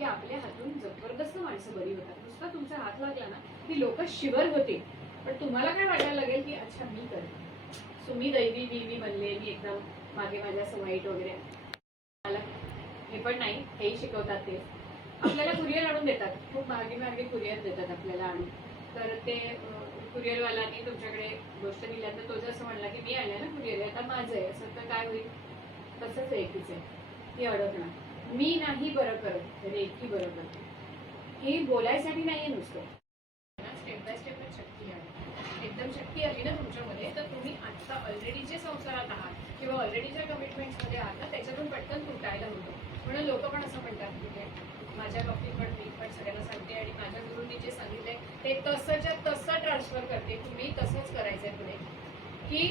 की आपल्या हातून जबरदस्त माणसं बरी होतात. नुसता तुमचा हात लागला ना की लोक शिवर होते, पण तुम्हाला काय वाटायला लागेल की अच्छा मी करते. सो मी दैवी बीवी बनले, मी एकदम मागे माझ्या असं वाईट वगैरे मला हे पण नाही, हेही शिकवतात. ते आपल्याला कुरिअर आणून देतात, खूप मागे मागे कुरिअर देतात आपल्याला आणून. तर ते कुरिअरवाल्याने तुमच्याकडे गोष्ट दिल्यानंतर तो जर असं म्हणला की मी आणलं ना कुरिअर, आता माझं आहे, असं तर काय होईल? तसंच एकीच आहे, ती अडकणार. मी नाही बरं करत, रेखी बरं करते. हे बोलायसाठी नाहीये नुसतं. स्टेप बाय स्टेप शक्ती आहे. एकदम शक्ती आली ना तुमच्यामध्ये, तर तुम्ही आता ऑलरेडी जे संसारात आहात किंवा ऑलरेडी ज्या कमिटमेंट्समध्ये आहात ना, त्याच्यातून पटकन तुटायला होतं. म्हणून लोक पण असं म्हणतात की माझ्या बाबतीत पण मी पण सगळ्यांना सांगते आणि माझ्या गुरूंनी जे सांगितलंय ते तसंच्या तसं ट्रान्सफर करते. तुम्ही तसंच करायचंय पुढे, की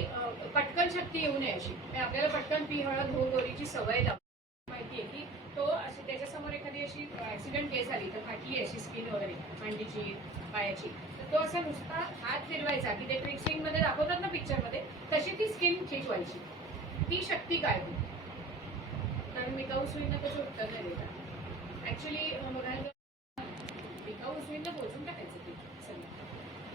पटकन शक्ती येऊ नये अशी. आपल्याला पटकन पी हळद हो गोरीची सवय लागते. माहितीये की तो अशी त्याच्यासमोर एखादी अशी ऍक्सिडेंट केस आली तर फाटली अशी स्किन वगैरे मांडीची पायाची, तर तो असा नुसता हात फिरवायचा की ते फिक्सिंग मध्ये दाखवतात ना पिक्चर मध्ये, तशी ती स्किन खिचवायची. ती शक्ती काय होती? कारण मिकाऊ सुईंना त्याचं उत्तर नाही देतात. ऍक्च्युली बघायला मिकाऊ सुईंना पोचून टाकायचं ते सगळं,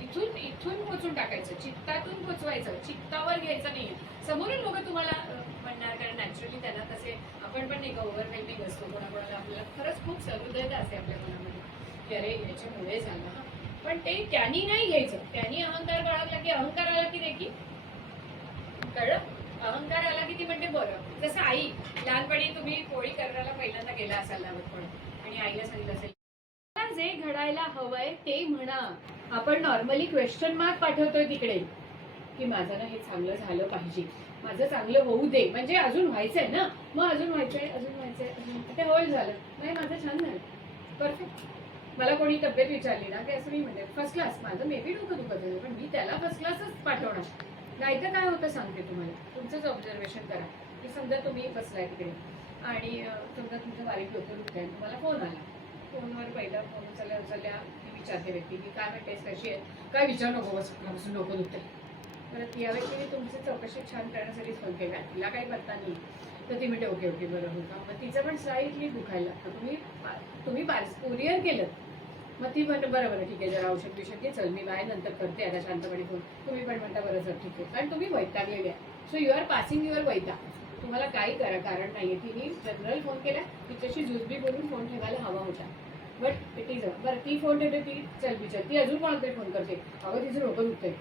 इथून इथून पोचून टाकायचं, चित्तातून पोचवायचं, चित्तावर घ्यायचं नाही. समोरून लोक तुम्हाला म्हणणार, कारण नॅचरली त्यांना तसे आपण पण नाही का ओव्हरवेल्मिंग असतो कोणाकोणाला. आपल्याला खरंच खूप सहृदयता असते आपल्या मनामध्ये की अरे याच्यामुळे झालं, पण ते त्यांनी नाही घ्यायचं. त्यांनी अहंकार बाळगला की अहंकार आला की देखील कळलं, अहंकार आला की ती म्हणते बरं. जसं आई लहानपणी तुम्ही पोळी करायला पहिल्यांदा गेला असाल पण, आणि आईला सांगितलं असेल जे घडायला हवंय ते म्हणा. आपण नॉर्मली क्वेश्चन मार्क पाठवतोय तिकडे की माझं ना हे चांगलं झालं पाहिजे, माझं चांगलं होऊ दे, म्हणजे अजून व्हायचंय ना, मग अजून व्हायचंय, अजून व्हायचंय, अजून ते होईल झालं नाही, माझं छान झालं, परफेक्ट. मला कोणी तब्येत विचारली ना की असं मी म्हणते फर्स्ट क्लास, माझं मे बी डोकं दुखत होतं पण मी त्याला फर्स्ट क्लासच पाठवणार. नाहीतर काय होतं सांगते तुम्हाला, तुमचंच ऑब्झर्वेशन करा की समजा तुम्ही बसलाय तिकडे आणि समजा तुमचं बारीक डोकं दुखतंय, तुम्हाला फोन आला. फोनवर पहिला फोन उचलल्या ती विचारते व्यक्ती की काय म्हणतेस, कशी आहे, काय विचार नको बसून डोकं दुखतंय. परत या व्यक्तीने तुमची चौकशी छान करण्यासाठी फोन केला, तिला काही करता नाही, तर ती म्हणते ओके ओके बरं होता. मग तिचं पण स्लाइटली दुखायला लागतं. तुम्ही कुरिअर केलं, मग ती म्हणते बरं बरं ठीक आहे, जरा औषध बिषध घे, चल मी बाय नंतर करते आता शांतपणे फोन. तुम्ही पण म्हणता बरं सर ठीक आहे, कारण तुम्ही वैतागलेले आहे. So you are passing your वैताग. तुम्हाला काही कारण नाहीये. तिने जनरल फोन केला, तिच्याशी जुजबी बोलून फोन ठेवायला हवा होता, बट इट इज बरं. ती फोन ठेवते, ती चल बिचार, ती अजून कोणाकडे फोन करते, अगं तिचं डोकं दुखतंय.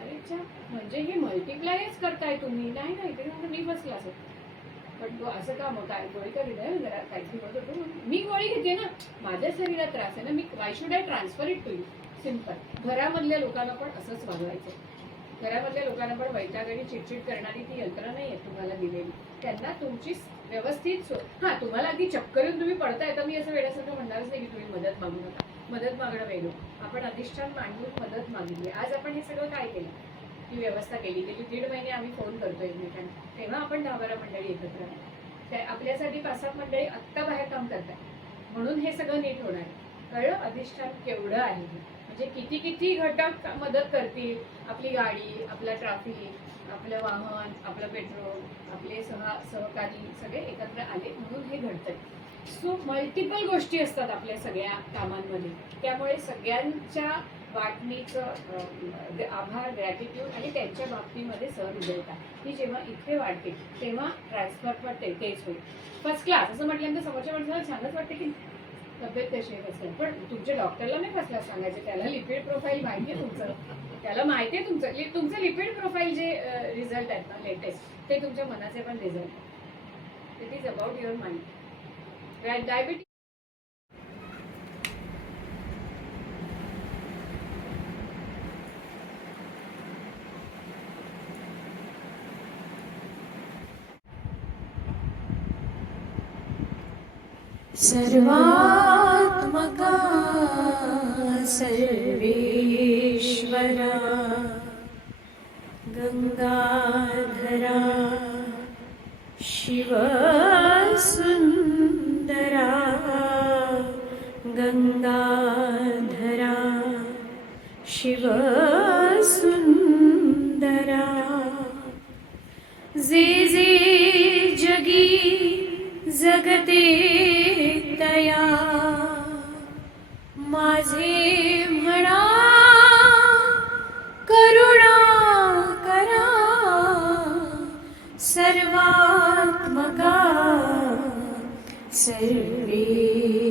अरे अच्छा, म्हणजे हे मल्टिप्लायच करताय तुम्ही. नाही नाही तरी म्हणून मी बसला असं, पण तो असं का, मग काय गोळी करी द्या जरा, काहीतरी होत होतो, मी गोळी घेते ना, माझ्या शरीरात त्रास आहे ना, मी why should I transfer it to you. Simple. घरामधल्या लोकांना पण असंच वागवायचं. घरामधल्या लोकांना पण वैताग आणि चिडचिड करणारी ती यंत्रणा नाही आहे तुम्हाला दिलेली. त्यांना तुमची व्यवस्थित हा, तुम्हाला अगदी चक्कर येऊन तुम्ही पडताय तर मी असं वेळासारखं म्हणणारच नाही की तुम्ही मदत मागू नका. मदत मागणं वेगळं, आपण अधिष्ठान मांडून मदत मागितली. आज आपण हे सगळं काय केलं, ही व्यवस्था केली. गेली 1.5 महिने आम्ही फोन करतोय एकमेकांना, तेव्हा आपण 10-12 मंडळी एकत्र आहे. आपल्यासाठी 5-7 मंडळी आत्ता बाहेर काम करतात, म्हणून हे सगळं नीट होणार आहे. कळलं अधिष्ठान केवढं आहे, म्हणजे किती किती घटक मदत करतील. आपली गाडी, आपला ट्रॅफिक, आपलं वाहन, आपलं पेट्रोल, आपले सहकारी सगळे एकत्र आले म्हणून हे घडतंय. सो मल्टिपल गोष्टी असतात आपल्या सगळ्या कामांमध्ये. त्यामुळे सगळ्यांच्या वाटणीचं आभार, ग्रॅटिट्यूड आणि त्यांच्या बाबतीमध्ये सहृदयता ही जेव्हा इथे वाढते तेव्हा ट्रान्सफर पडते, तेच होईल. फर्स्ट क्लास असं म्हटल्यानंतर समोरच्या माणसाला छानच वाटते की तब्येत कशी आहे कसं. पण तुमच्या डॉक्टरला नाही फर्स्ट क्लास सांगायचे, त्याला लिपिड प्रोफाईल माहिती आहे तुमचं, त्याला माहिती आहे तुमचं लिपिड प्रोफाईल जे रिझल्ट आहेत ना लेटेस्ट, ते तुमच्या मनाचे पण result. It is about your mind. Diabetes सर्वात्मका सर्वेश्वरा गंगाधरा शिवसुंदरा गंगाधरा शिवसुंदरा. जे जे जगी जगते तया माझे म्हणा करुणा करा सर्वात्मका सर्वेश्वरा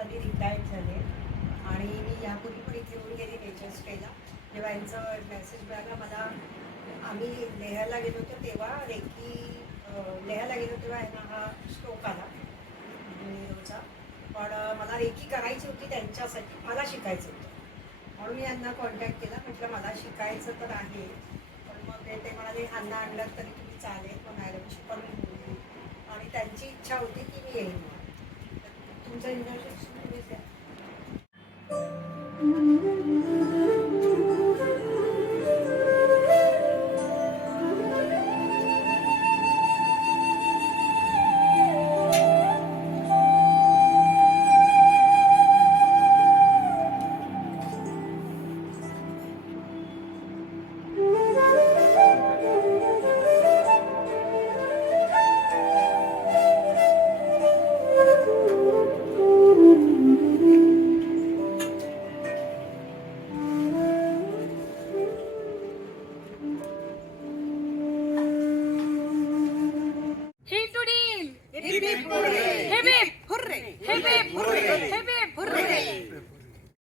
आधी रिटायर्ड झाले आणि मी यापूर्वी पण इथे येऊन गेली नेचर स्टेला. जेव्हा यांचा मेसेज मिळाला मला, आम्ही लेहाला गेलो होतो तेव्हा लेहाला गेलो तेव्हा यांना हा स्ट्रोक आला नीरोचा. पण मला रेकी करायची होती त्यांच्यासाठी, मला शिकायचं होतं म्हणून मी यांना कॉन्टॅक्ट केला. म्हटलं मला शिकायचं तर आहे, पण मग ते म्हणाले ह्यांना आणलं तरी तुम्ही चालेल. मग मॅडमशी पण बोलली आणि त्यांची इच्छा होती की मी येईन. तुमचं इंटरव्ह्यू